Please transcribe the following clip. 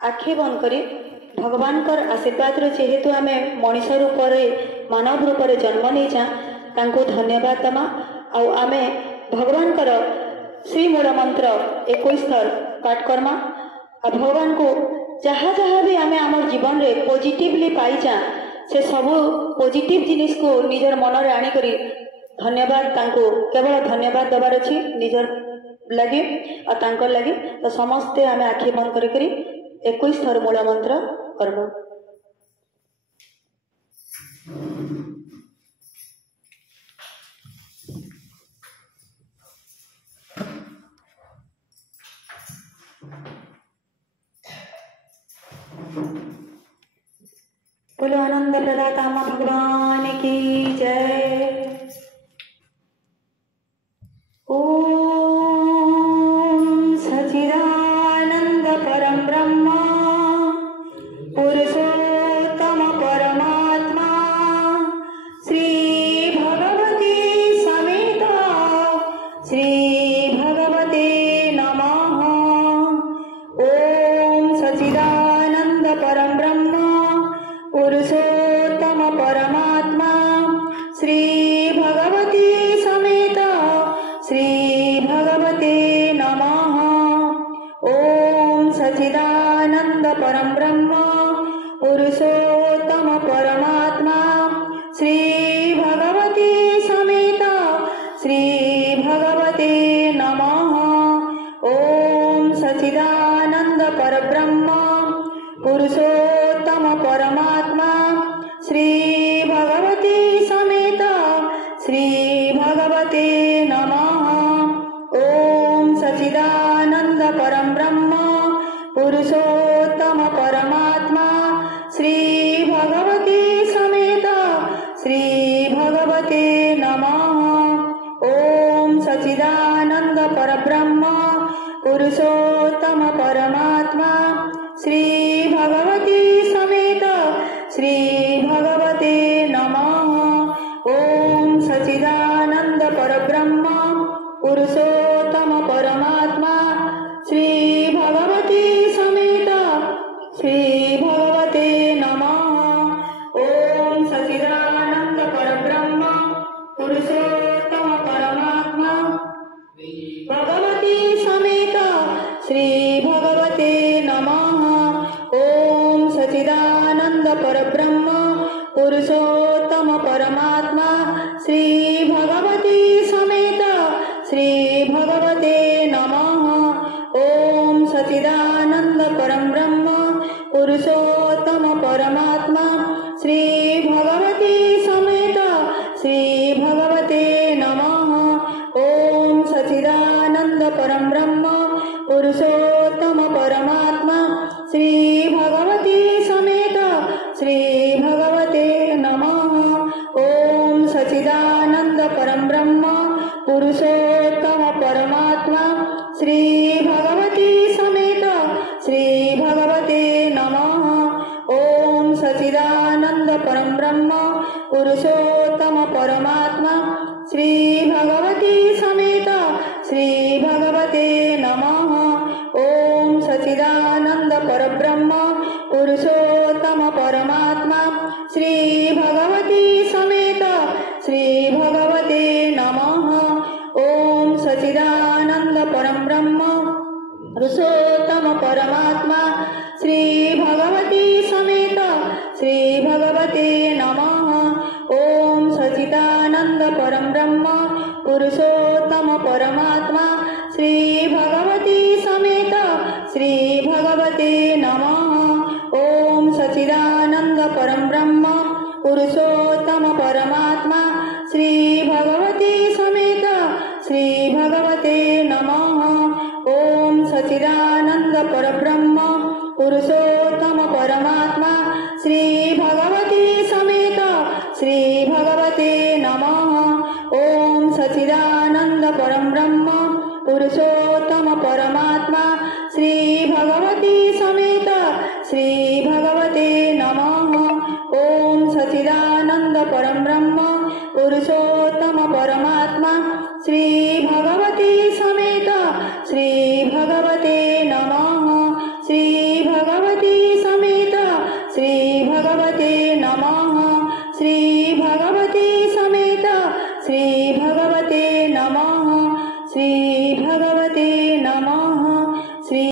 आखि बंद करी भगवान आशीर्वाद जेहेतु आम मनीष रूप मानव रूप जन्म नहीं तांको धन्यवाद दमा आम भगवान श्री मूल मंत्र 21 थर पाठ करमा भगवान को जहाँ जहाँ भी आम आम जीवन में पॉजिटिवली पाइचा से सबू पॉजिटिव जिनिस को निजर मन में आनिक धन्यवाद तांको केवल धन्यवाद दबार अच्छी निजर लगे और लगे तो समस्ते आम आखि बंद करी 21 थर मूल मंत्र करबो। बोलो आनंद प्रदाता मां भगवान की जय। ओम सच्चिदानंद परम ब्रह्म पुरुषोत्तम परमात्मा श्री भगवती समेत श्री भगवते नमः। ओम सच्चिदानंद परम ब्रह्म पुरुषोत्तम परमात्मा श्री भगवती समेत श्री भगवते नमः। ओम सच्चिदानंद परम ब्रह्म पुरुषोत्तम परमात्मा श्री भगवती समेत श्री भगवते नमः। ओम सच्चिदानंद परब्रह्म पुरुषोत्तम परमात्मा श्री भगवती समेत श्री भगवते नमः। ओम सच्चिदानंद परम ब्रह्म पुरुषोत्तम परमात्मा श्री भगवती समेत श्री भगवते नमः। ओम सच्चिदानंद परब्रह्म पुरुषोत्तम परमात्मा श्री भगवती समेत श्री भगवते नमः। ओम सच्चिदानंद परब्रह्म पुरुषोत्तम परमात्मा श्री भगवती समेत श्री भगवते नमः। ओम सच्चिदानंद परब्रह्म पुरुषोत्तम परमात्मा भगवती समेत श्री भगवते नमः। ओम सच्चिदानंद परब्रह्म पुरुषोत्तम परमात्मा श्री भगवती समेत श्री भगवते नमः। ओम सच्चिदानंद परम ब्रह्म पुरुषोत्तम परमात्मा श्री भगवती समेत श्री भगवते नमः। ओम सच्चिदानंद परम ब्रह्म पुरुषोत्तम परमात्मा श्री भगवती समेत श्री भगवते नमः। ओम सच्चिदानंद परम ब्रह्म पुरुषोत्तम परमात्मा श्री भगवती समेत श्री भगवते नमः। ओम सच्चिदानंद परम ब्रह्म पुरुषोत्तम परमात्मा श्री भगवती समेत श्री भगवते नमः। ओम सच्चिदानंद परब्रह्म पुरुषोत्तम परमात्मा श्री भगवती समेत श्री भगवते नमः। ओम सच्चिदानंद परब्रह्म पुरुषोत्तम परमात्मा श्री भगवती समेत श्री भगवते नमः। ओम सच्चिदानंद परब्रह्म पुरुषोत्तम परमात्मा श्री भगवती समेत श्री भगवते नमः। ओम सच्चिदानंद परब्रह्म पुरुषोत्तम परमात्मा श्री भगवती समेत श्री भगवते नमः। ओम सच्चिदानंद परब्रह्म पुरुषोत्तम परमात्मा श्री भगवती समेत श्री भगवते नमः। ओम सच्चिदानंद परब्रह्म पुरुषोत्तम परमात्मा श्री भगवती समेत श्री भगवते नमः। ओम सच्चिदानंद परब्रह्म पुरुषोत्तम परमात्मा श्री भगवती समेत श्री भगवते नमः। श्री भगवती भगवती समेत श्री भगवते नमः। श्री भगवती समेत श्री भगवते नमः। श्री भगवते नमः। श्री